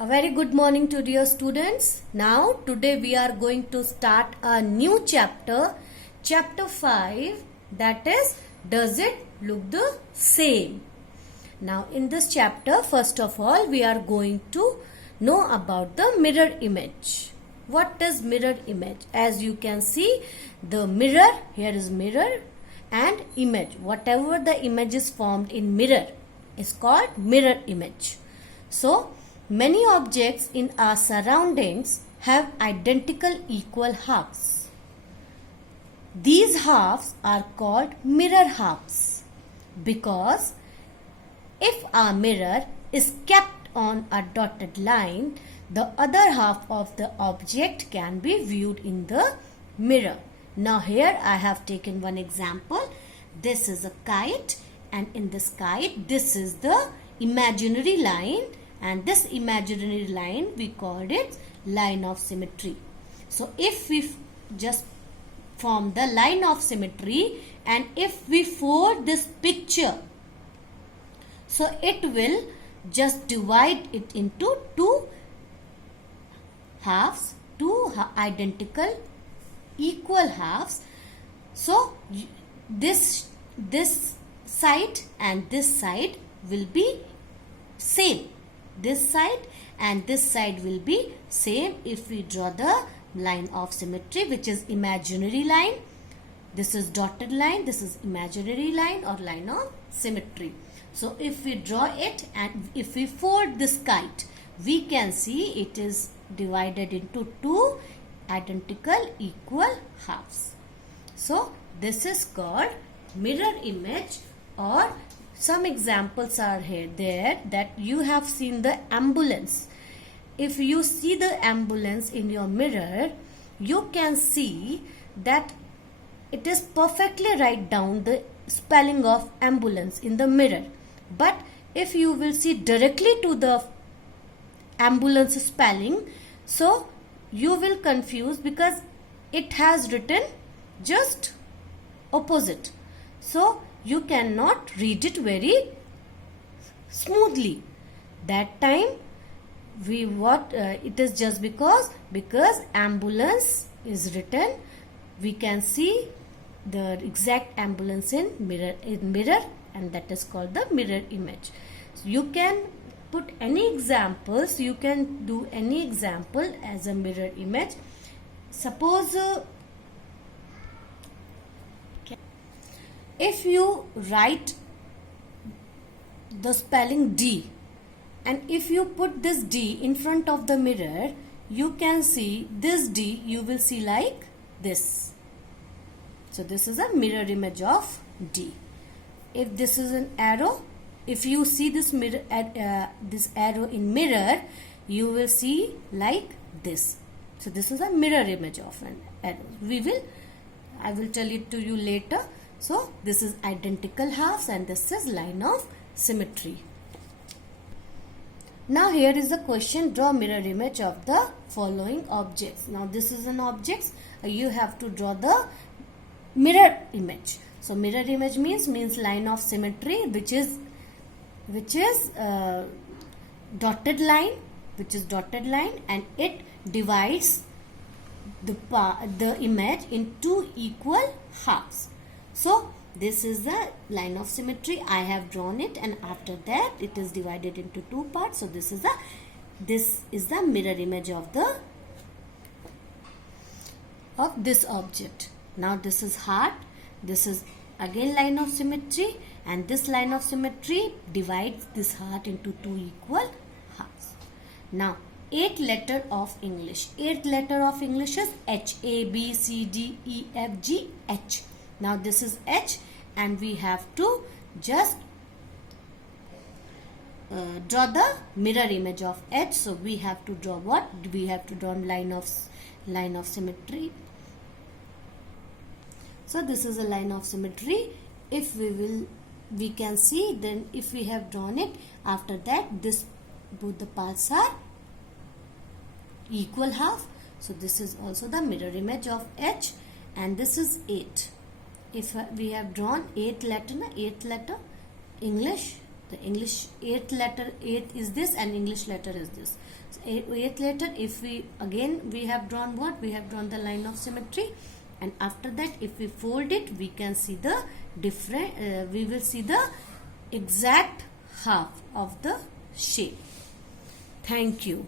A very good morning to dear students. Now today we are going to start a new chapter, chapter 5, that is, does it look the same? Now in this chapter, first of all, we are going to know about the mirror image. What is mirror image? As you can see, the mirror, here is mirror and image. Whatever the image is formed in mirror is called mirror image. So, many objects in our surroundings have identical equal halves. These halves are called mirror halves because if our mirror is kept on a dotted line, the other half of the object can be viewed in the mirror. Now here I have taken one example. This is a kite, and in this kite, this is the imaginary line, and this imaginary line we called it line of symmetry. So if we just form the line of symmetry and if we fold this picture, so it will just divide it into two halves, two identical equal halves. So this side and this side will be same. This side and this side will be same if we draw the line of symmetry, which is imaginary line. This is dotted line, this is imaginary line or line of symmetry. So if we draw it and if we fold this kite, we can see it is divided into two identical equal halves. So this is called mirror image. Or some examples are here there that you have seen the ambulance. If you see the ambulance in your mirror, you can see that it is perfectly write down the spelling of ambulance in the mirror. But if you will see directly to the ambulance spelling, so you will confuse because it has written just opposite. So you cannot read it very smoothly. That time it is just because ambulance is written, we can see the exact ambulance in mirror, and that is called the mirror image. So you can put any examples, you can do any example as a mirror image. Suppose if you write the spelling D and if you put this D in front of the mirror, you can see this D, you will see like this. So this is a mirror image of D. If this is an arrow, if you see this mirror, this arrow in mirror, you will see like this. So this is a mirror image of an arrow. I will tell it to you later. So this is identical halves and this is line of symmetry. Now here is the question, draw mirror image of the following objects. Now this is an object, you have to draw the mirror image. So mirror image means line of symmetry, which is dotted line, and it divides the image in two equal halves. So this is the line of symmetry. I have drawn it, and after that it is divided into two parts. So this is the mirror image of this object. Now this is heart. This is again line of symmetry, and this line of symmetry divides this heart into two equal halves. Now 8th letter of English. 8th letter of English is H. A, B, C, D, E, F, G, H. Now this is H, and we have to just draw the mirror image of H. So we have to draw what? We have to draw line of symmetry. So this is a line of symmetry. If we can see, then if we have drawn it, after that both the parts are equal half. So this is also the mirror image of H, and this is 8. If we have drawn 8th letter English, The English eighth is this and English letter is this. So eighth letter, if we have drawn what? We have drawn the line of symmetry, and after that if we fold it, we can see the different, we will see the exact half of the shape. Thank you.